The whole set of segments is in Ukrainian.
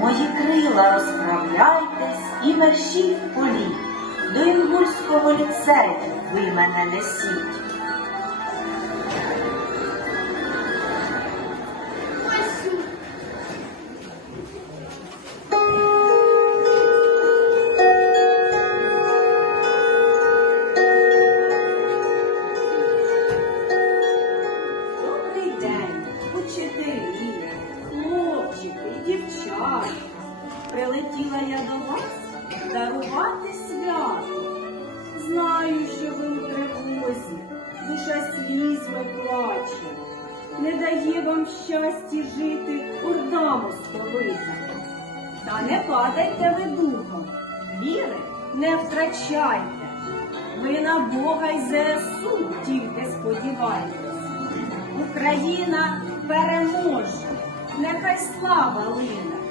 Мої крила розправляйтесь і мерщій в полі. До Інгульського ліцею ви мене несіть. Дівчата. Прилетіла я до вас дарувати свято. Знаю, що ви у тривозі, душа слізьми плаче. Не дає вам щастя жити орда московита. Та не падайте ви духом, віри не втрачайте. Ви на Бога й ЗСУ тільки сподівайтесь. Україна переможе, нехай слава лине.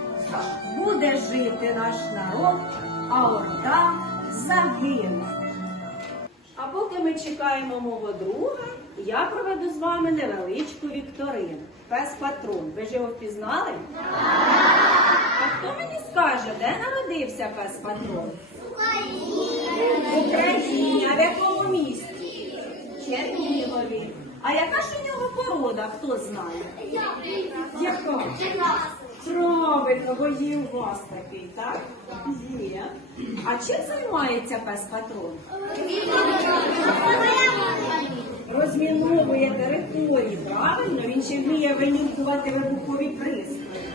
Буде жити наш народ, а орда загине. А поки ми чекаємо мого друга, я проведу з вами невеличку вікторину. Пес патрон. Ви ж його впізнали? А хто мені скаже, де народився пес патрон? В Україні, а в якому місті? Чернігові. А яка ж у нього порода, хто знає? Яка? Правильно, бо є у вас такий, так? Є. А чим займається пес патрон? Розміновує території, правильно? Він ще вміє винюхувати вибухові пристрої.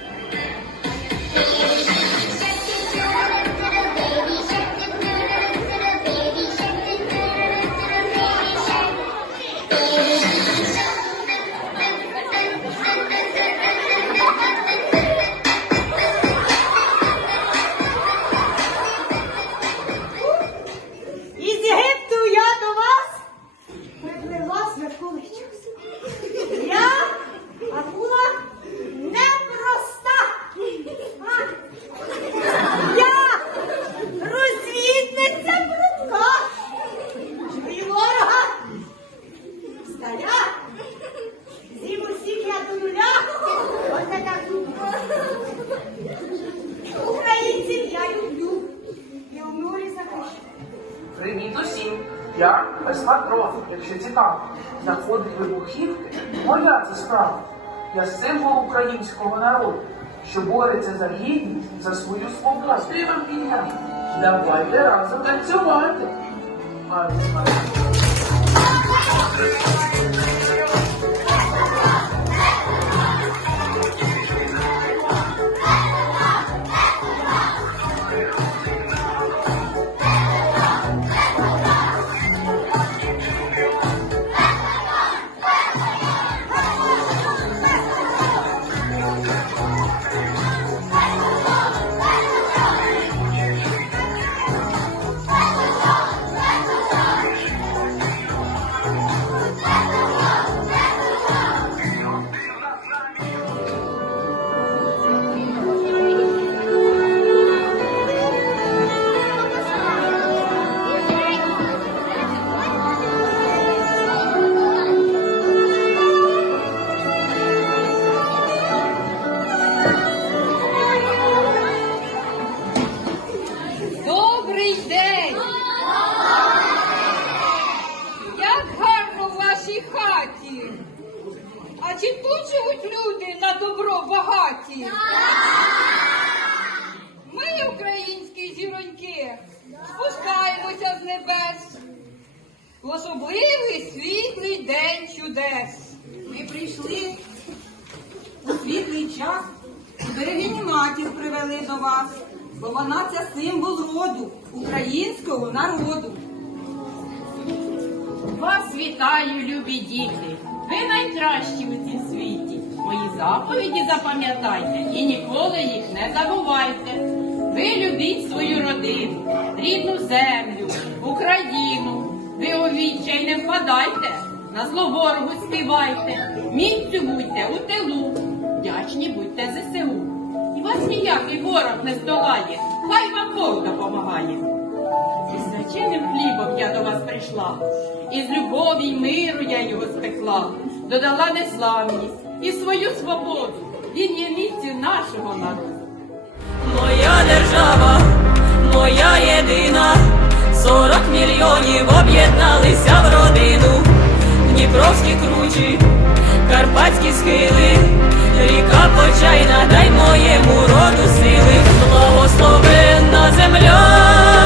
Я Патрон, якщо цікаво. Знаходить вибухівки моя це справа. Я символ українського народу, що бореться за гідність, за свою свободу. Ти вам. Давайте разом танцювати. А чи тут живуть люди на добро багаті? Ми, українські зіроньки, спускаємося з небес. В особливий світлий день чудес. Ми прийшли у світлий час, берегині матір привели до вас, бо вона це символ роду, українського народу. Вас вітаю, любі діти! Ви найкращі заповіді запам'ятайте і ніколи їх не забувайте. Ви любіть свою родину, рідну землю, Україну. Ви у відчай не впадайте, на зло ворогу співайте. Міцю будьте у тилу, вдячні будьте ЗСУ. І вас ніякий ворог не здолає, хай вам Бог допомагає. Із свяченим хлібом я до вас прийшла, із любові й миру я його спекла, додала незламність і свою свободу. Він є місцем нашого народу. Моя держава, моя єдина, 40 мільйонів об'єдналися в родину, Дніпровські кручі, карпатські схили, ріка почайна, дай моєму роду сили, благословенна земля.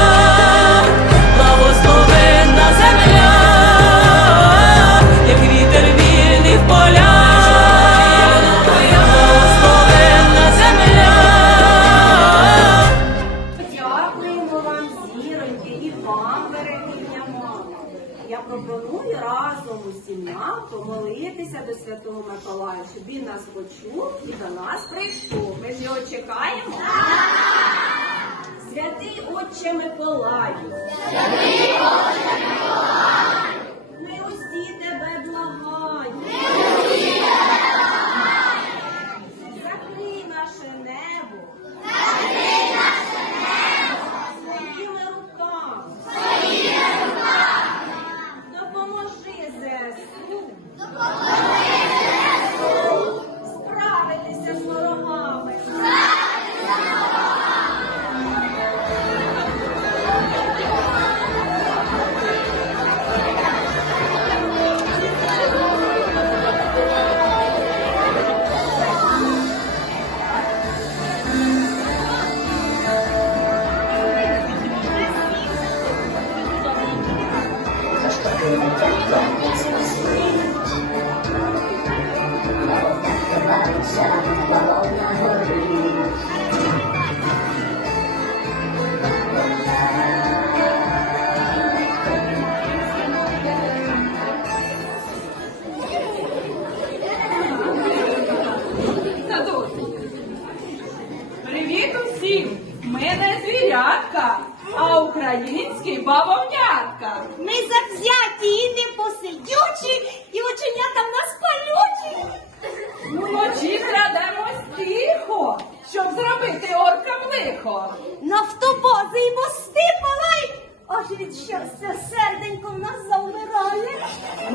Отче Миколаю.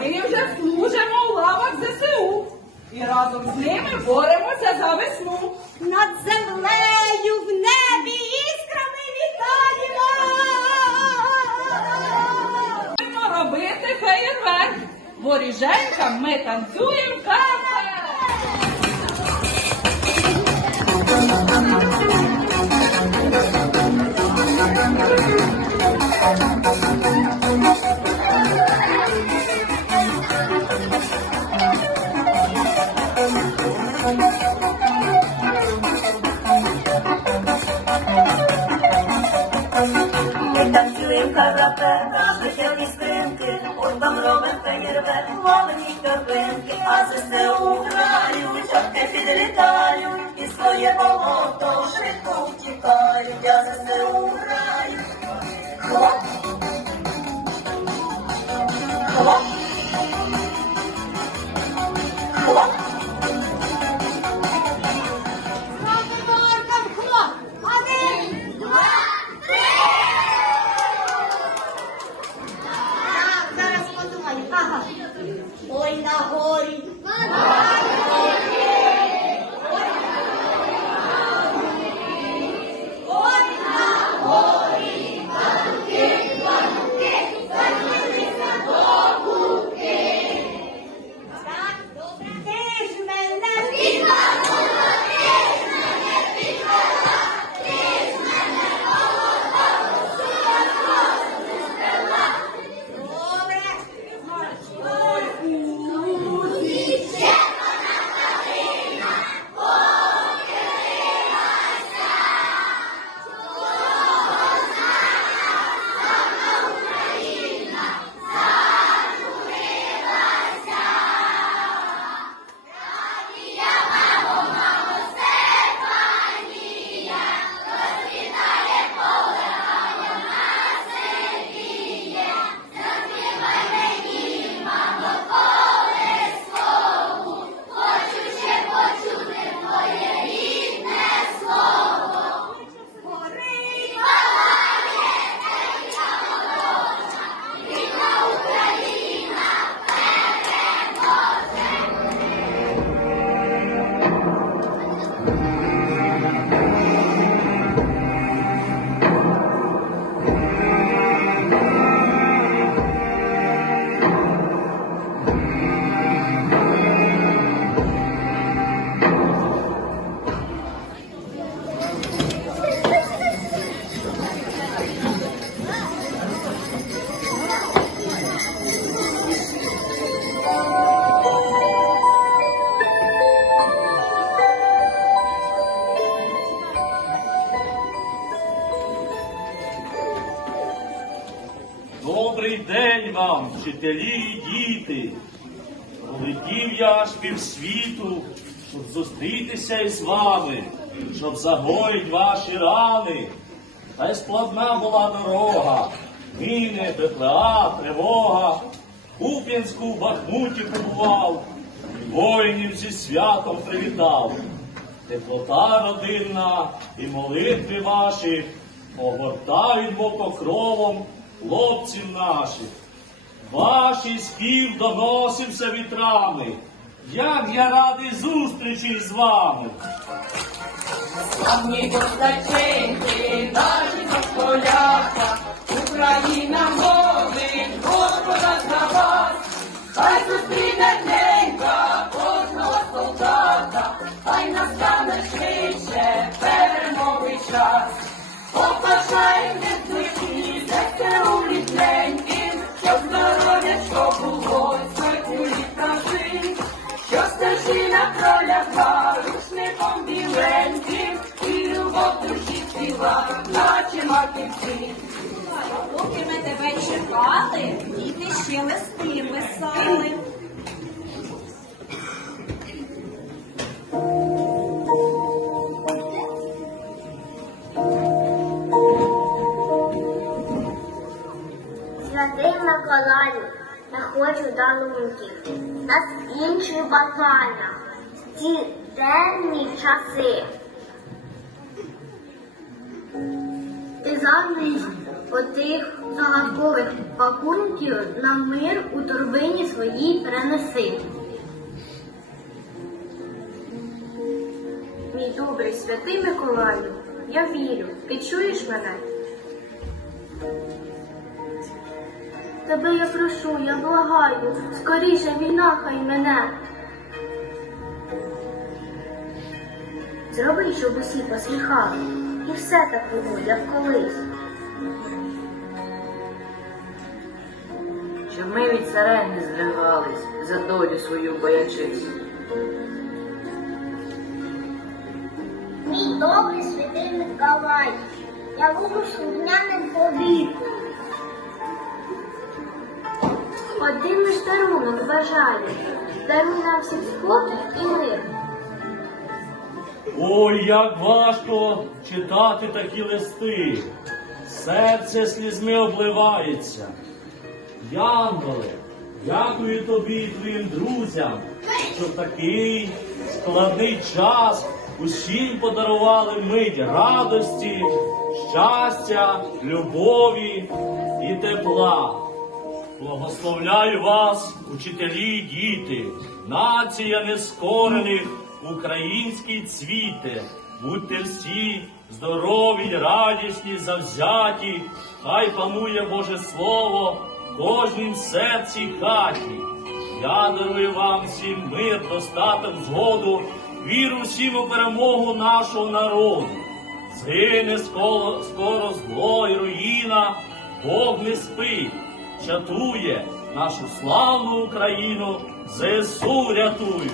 Ми вже служимо у лавах ЗСУ і разом з ними боремося за весну. Над землею в небі іскрами літаємо. Будемо робити феєрверк. Воріженькам ми танцюємо кафе. Феєрверк, ловені торбинки, а ЗСУ грають, чотки підлітають, і своє болото швидко втікають, я ЗСУ граю. Вчителі і діти. Полетів я аж півсвіту, щоб зустрітися із вами, щоб загоїть ваші рани. Та й складна була дорога, міни, БПЛА, тривога. Куп'янську в Бахмуті побував, воїнів зі святом привітав. Теплота родинна і молитви ваші огортають покровом хлопців наших. Ваші спів доносився вітрами. Як я радий зустрічі з вами. Славні козаченьки, наші поляка, Україна мовить Господа за вас, хай зустріне ненька кожного солдата, хай настане швидше перемоги час. Звичні, стежина пролягла рушником біленьким, і любов душі сіла, наче маківці. Поки ми тебе чекали, діти ще листи писали. Хочу дарунків, нас інші бажання, ці денні часи. Ти замість отих загадкових пакунків на мир у торбині своїй принеси. Мій добрий святий Миколаю, я вірю, ти чуєш мене? Тебе я прошу, я благаю, скоріше війна хай мене. Зроби, щоб усі посміхали, і все так було, як колись. Щоб ми від царей не здригались, за долю свою боячись. Мій добрий святий Миколай, я буду слухняним повіку. Один лиш дарунок бажаю, даруй нам всім спокій і мир. Ой, як важко читати такі листи. Серце слізьми обливається. Янголе, дякую тобі і твоїм друзям, що такий складний час усім подарували мить радості, щастя, любові і тепла. Благословляю вас, учителі діти, нація нескорених, український цвіте. Будьте всі здорові, радісні, завзяті, хай панує Боже Слово в кожнім серці хаті. Я дарую вам всім мир, достаток, згоду, віру всім у перемогу нашого народу. Згине скоро, скоро зло і руїна, Бог не спить, чатує нашу славну Україну, ЗСУ рятує.